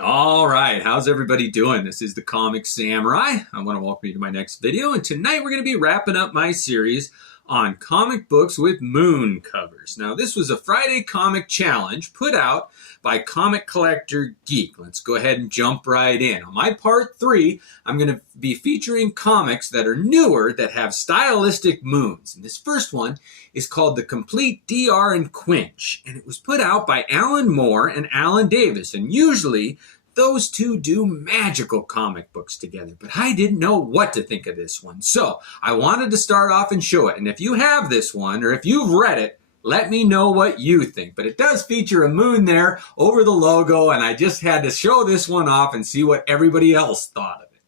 All right, how's everybody doing? This is the Comic Samurai. I want to welcome you to my next video, and tonight we're going to be wrapping up my series on comic books with moon covers. Now, this was a Friday comic challenge put out by Comic Collector Geek. Let's go ahead and jump right in. On my part 3, I'm going to be featuring comics that are newer that have stylistic moons. And this first one is called The Complete DR and Quinch, and it was put out by Alan Moore and Alan Davis. And usually those two do magical comic books together, but I didn't know what to think of this one. So I wanted to start off and show it. And if you have this one, or if you've read it, let me know what you think. But it does feature a moon there over the logo, and I just had to show this one off and see what everybody else thought of it.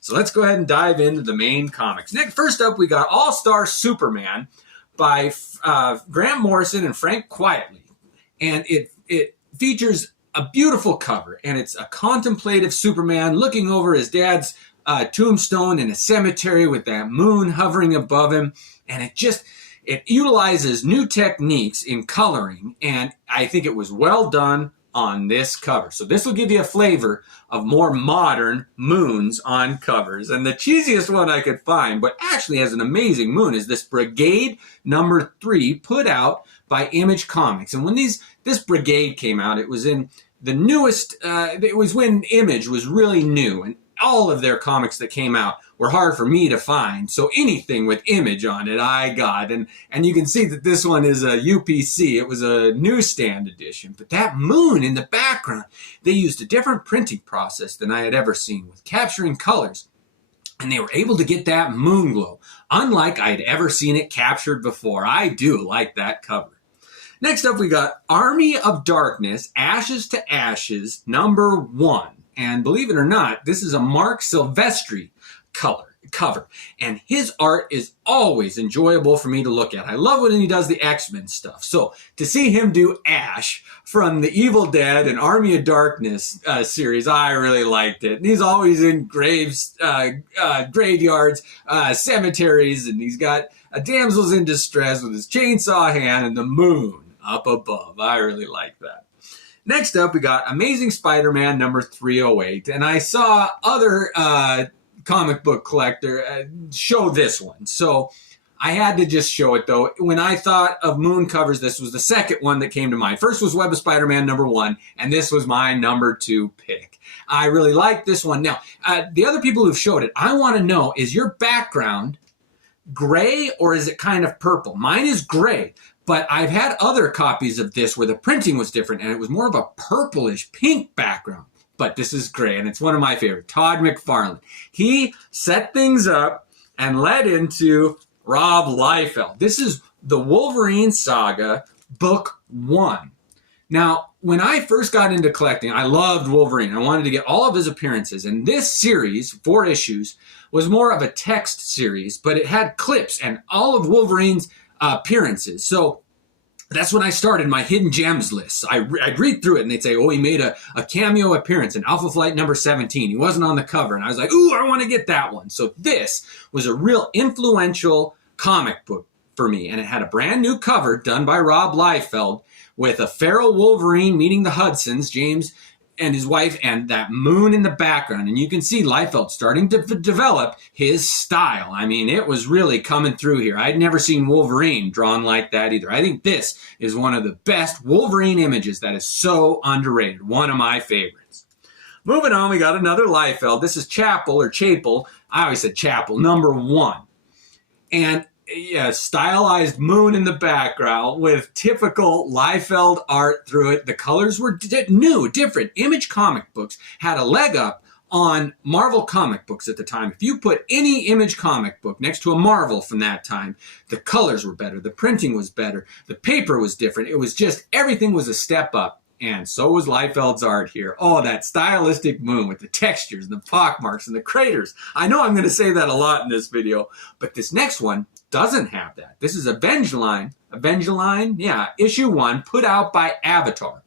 So let's go ahead and dive into the main comics. Next, first up, we got All-Star Superman by Grant Morrison and Frank Quitely. And it features a beautiful cover, and it's a contemplative Superman looking over his dad's tombstone in a cemetery with that moon hovering above him. And it utilizes new techniques in coloring, and I think it was well done on this cover. So this will give you a flavor of more modern moons on covers. And the cheesiest one I could find, but actually has an amazing moon, is this Brigade number 3 put out by Image Comics. And when this Brigade came out, it was in the newest, it was when Image was really new, and all of their comics that came out were hard for me to find. So anything with Image on it, I got. And you can see that this one is a UPC. It was a newsstand edition. But that moon in the background, they used a different printing process than I had ever seen with capturing colors. And they were able to get that moon glow, unlike I had ever seen it captured before. I do like that cover. Next up, we got Army of Darkness, Ashes to Ashes, number 1. And believe it or not, this is a Mark Silvestri cover. And his art is always enjoyable for me to look at. I love when he does the X-Men stuff. So to see him do Ash from the Evil Dead and Army of Darkness series, I really liked it. And he's always in graveyards, cemeteries, and he's got a damsels in distress with his chainsaw hand and the moon up above. I really like that. Next up, we got Amazing Spider-Man number 308. And I saw other comic book collector show this one. So I had to just show it, though. When I thought of moon covers, this was the second one that came to mind. First was Web of Spider-Man number 1, and this was my number 2 pick. I really like this one. Now, the other people who've showed it, I want to know, is your background gray or is it kind of purple? Mine is gray. But I've had other copies of this where the printing was different, and it was more of a purplish pink background. But this is gray, and it's one of my favorite. Todd McFarlane. He set things up and led into Rob Liefeld. This is the Wolverine Saga, Book 1. Now, when I first got into collecting, I loved Wolverine. I wanted to get all of his appearances. And this series, 4 issues, was more of a text series, but it had clips and all of Wolverine's appearances. So that's when I started my hidden gems list. I'd read through it and they'd say, oh, he made a cameo appearance in Alpha Flight number 17. He wasn't on the cover. And I was like, ooh, I want to get that one. So this was a real influential comic book for me. And it had a brand new cover done by Rob Liefeld with a feral Wolverine meeting the Hudsons, James and his wife, and that moon in the background. And you can see Liefeld starting to develop his style. I mean, it was really coming through here. I'd never seen Wolverine drawn like that either. I think this is one of the best Wolverine images that is so underrated. One of my favorites. Moving on, we got another Liefeld. This is Chapel. I always said Chapel, number 1. And yeah, stylized moon in the background with typical Liefeld art through it. The colors were new, different. Image comic books had a leg up on Marvel comic books at the time. If you put any Image comic book next to a Marvel from that time, the colors were better, the printing was better, the paper was different. It was just, everything was a step up. And so was Liefeld's art here. Oh, that stylistic moon with the textures and the pockmarks and the craters. I know I'm going to say that a lot in this video, but this next one doesn't have that. This is Avengeline, yeah, issue 1, put out by Avatar.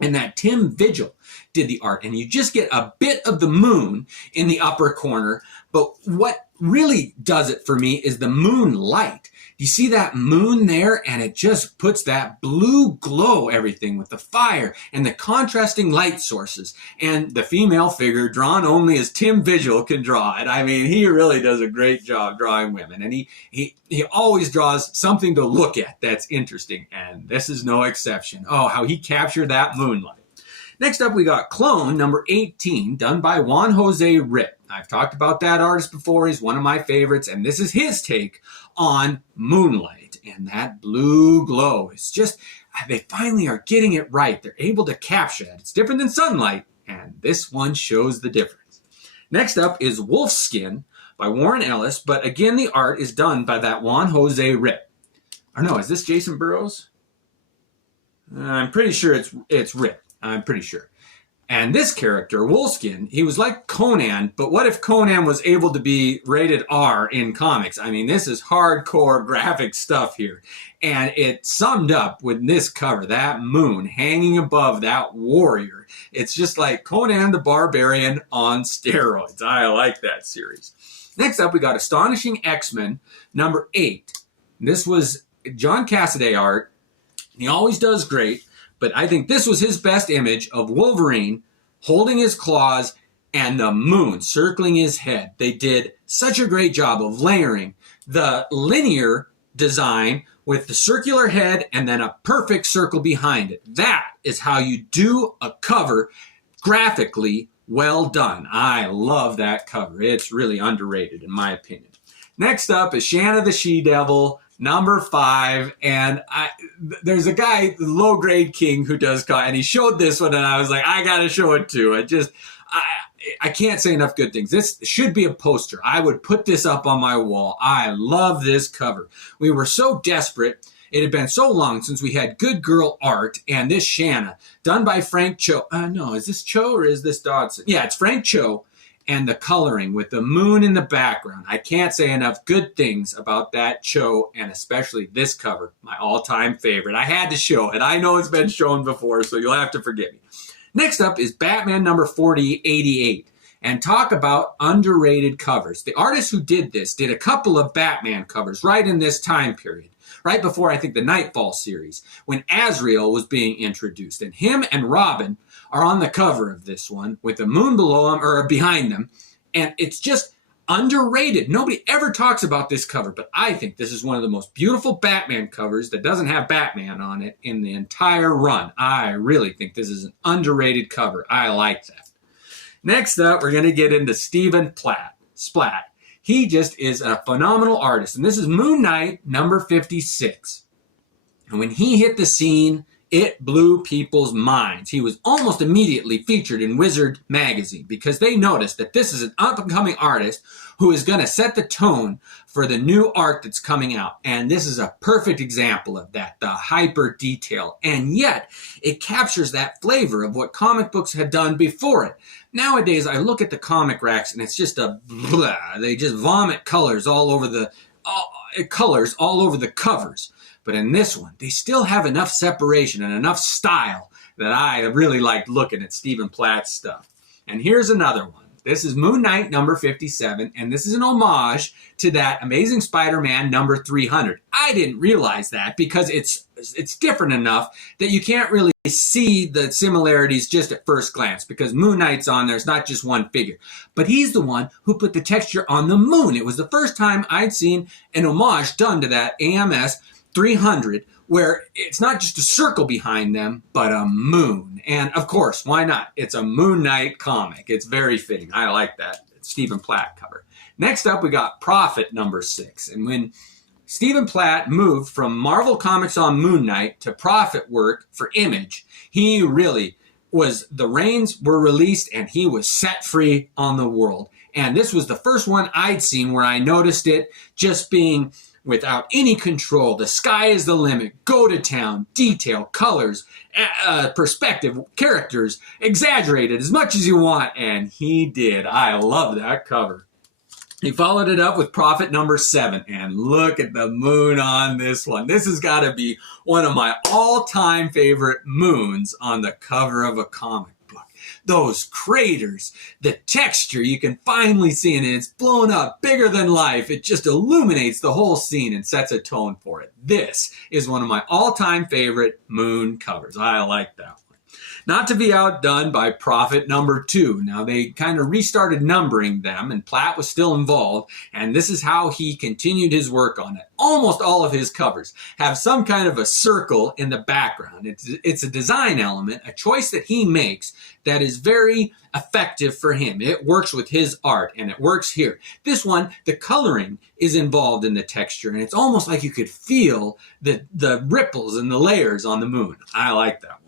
And that Tim Vigil did the art. And you just get a bit of the moon in the upper corner. But what really does it for me is the moonlight. You see that moon there, and it just puts that blue glow everything with the fire and the contrasting light sources. And the female figure, drawn only as Tim Vigil can draw it. I mean, he really does a great job drawing women, and he always draws something to look at that's interesting, and this is no exception. Oh, how he captured that moonlight. Next up, we got Clone number 18, done by Juan Jose Rip. I've talked about that artist before. He's one of my favorites, and this is his take on moonlight and that blue glow. It's just, they finally are getting it right. They're able to capture it. It's different than sunlight, and this one shows the difference. Next up is Wolfskin by Warren Ellis, but again, the art is done by that Juan Jose Rip. Or no, is this Jason Burrows? I'm pretty sure it's Rip. I'm pretty sure. And this character, Wolfskin, he was like Conan, but what if Conan was able to be rated R in comics? I mean, this is hardcore graphic stuff here. And it summed up with this cover, that moon hanging above that warrior. It's just like Conan the Barbarian on steroids. I like that series. Next up, we got Astonishing X-Men number 8. This was John Cassaday art. He always does great. But I think this was his best image of Wolverine holding his claws and the moon circling his head. They did such a great job of layering the linear design with the circular head and then a perfect circle behind it. That is how you do a cover graphically well done. I love that cover. It's really underrated in my opinion. Next up is Shanna the She-Devil, number 5, and there's a guy, the Low Grade King, who does, and he showed this one, and I was like, I gotta show it too. I can't say enough good things. This should be a poster. I would put this up on my wall. I love this cover. We were so desperate. It had been so long since we had good girl art, and this Shanna, done by Frank Cho. No, is this Cho or is this Dodson? Yeah, it's Frank Cho. And the coloring with the moon in the background. I can't say enough good things about that Cho, and especially this cover, my all-time favorite. I had to show it. I know it's been shown before, so you'll have to forgive me. Next up is Batman number 4088. And talk about underrated covers. The artist who did this did a couple of Batman covers right in this time period. Right before, I think, the Nightfall series, when Azrael was being introduced. And him and Robin are on the cover of this one with the moon below them or behind them. And it's just underrated. Nobody ever talks about this cover, but I think this is one of the most beautiful Batman covers that doesn't have Batman on it in the entire run. I really think this is an underrated cover. I like that. Next up, we're going to get into Stephen Splat. He just is a phenomenal artist. And this is Moon Knight number 56. And when he hit the scene, it blew people's minds. He was almost immediately featured in Wizard magazine because they noticed that this is an up-and-coming artist who is going to set the tone for the new art that's coming out. And this is a perfect example of that, the hyper detail. And yet, it captures that flavor of what comic books had done before it. Nowadays, I look at the comic racks and it's just a blah. They just vomit colors all over the covers. But in this one, they still have enough separation and enough style that I really liked looking at Stephen Platt's stuff. And here's another one. This is Moon Knight number 57, and this is an homage to that Amazing Spider-Man number 300. I didn't realize that because it's different enough that you can't really see the similarities just at first glance because Moon Knight's on there. It's not just one figure. But he's the one who put the texture on the moon. It was the first time I'd seen an homage done to that AMS 300 where it's not just a circle behind them, but a moon. And of course, why not? It's a Moon Knight comic. It's very fitting. I like that Stephen Platt cover. Next up, we got Prophet number 6. And when Stephen Platt moved from Marvel Comics on Moon Knight to Prophet work for Image, he really was, the reins were released and he was set free on the world. And this was the first one I'd seen where I noticed it just being without any control. The sky is the limit. Go to town. Detail, colors, perspective, characters, exaggerated as much as you want. And he did. I love that cover. He followed it up with Prophet number 7. And look at the moon on this one. This has got to be one of my all-time favorite moons on the cover of a comic book. book. Those craters, the texture, you can finally see it, and it's blown up bigger than life. It just illuminates the whole scene and sets a tone for it. This is one of my all-time favorite Moon covers. I like that one. Not to be outdone by Prophet number 2. Now, they kind of restarted numbering them, and Platt was still involved, and this is how he continued his work on it. Almost all of his covers have some kind of a circle in the background. It's a design element, a choice that he makes that is very effective for him. It works with his art, and it works here. This one, the coloring is involved in the texture, and it's almost like you could feel the ripples and the layers on the moon. I like that one.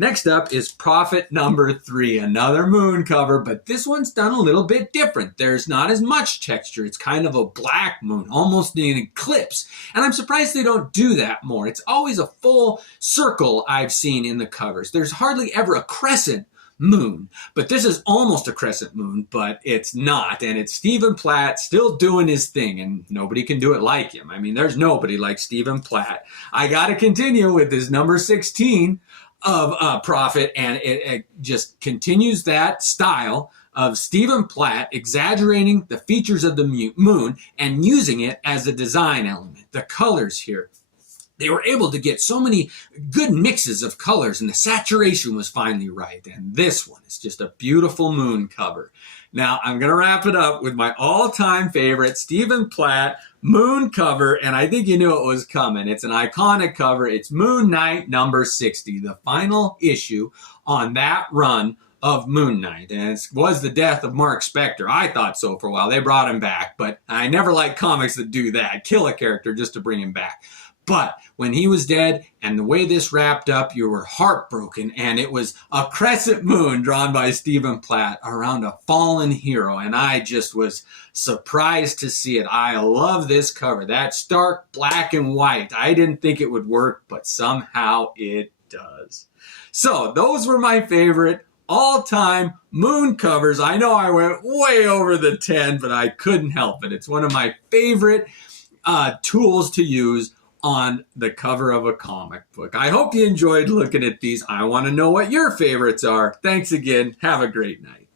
Next up is Prophet number 3, another Moon cover, but this one's done a little bit different. There's not as much texture. It's kind of a black moon, almost an eclipse. And I'm surprised they don't do that more. It's always a full circle I've seen in the covers. There's hardly ever a crescent moon, but this is almost a crescent moon, but it's not. And it's Stephen Platt still doing his thing, and nobody can do it like him. I mean, there's nobody like Stephen Platt. I got to continue with this number 16 of Prophet, and it just continues that style of Stephen Platt exaggerating the features of the moon and using it as a design element. The colors here, they were able to get so many good mixes of colors, and the saturation was finally right. And this one is just a beautiful Moon cover. Now, I'm going to wrap it up with my all-time favorite Stephen Platt Moon cover, and I think you knew it was coming. It's an iconic cover. It's Moon Knight number 60, the final issue on that run of Moon Knight. And it was the death of Mark Spector. I thought so for a while. They brought him back, but I never liked comics that do that, kill a character just to bring him back. But when he was dead and the way this wrapped up, you were heartbroken. And it was a crescent moon drawn by Stephen Platt around a fallen hero. And I just was surprised to see it. I love this cover. That stark black and white. I didn't think it would work, but somehow it does. So those were my favorite all-time Moon covers. I know I went way over the 10, but I couldn't help it. It's one of my favorite tools to use on the cover of a comic book. I hope you enjoyed looking at these. I want to know what your favorites are. Thanks again. Have a great night.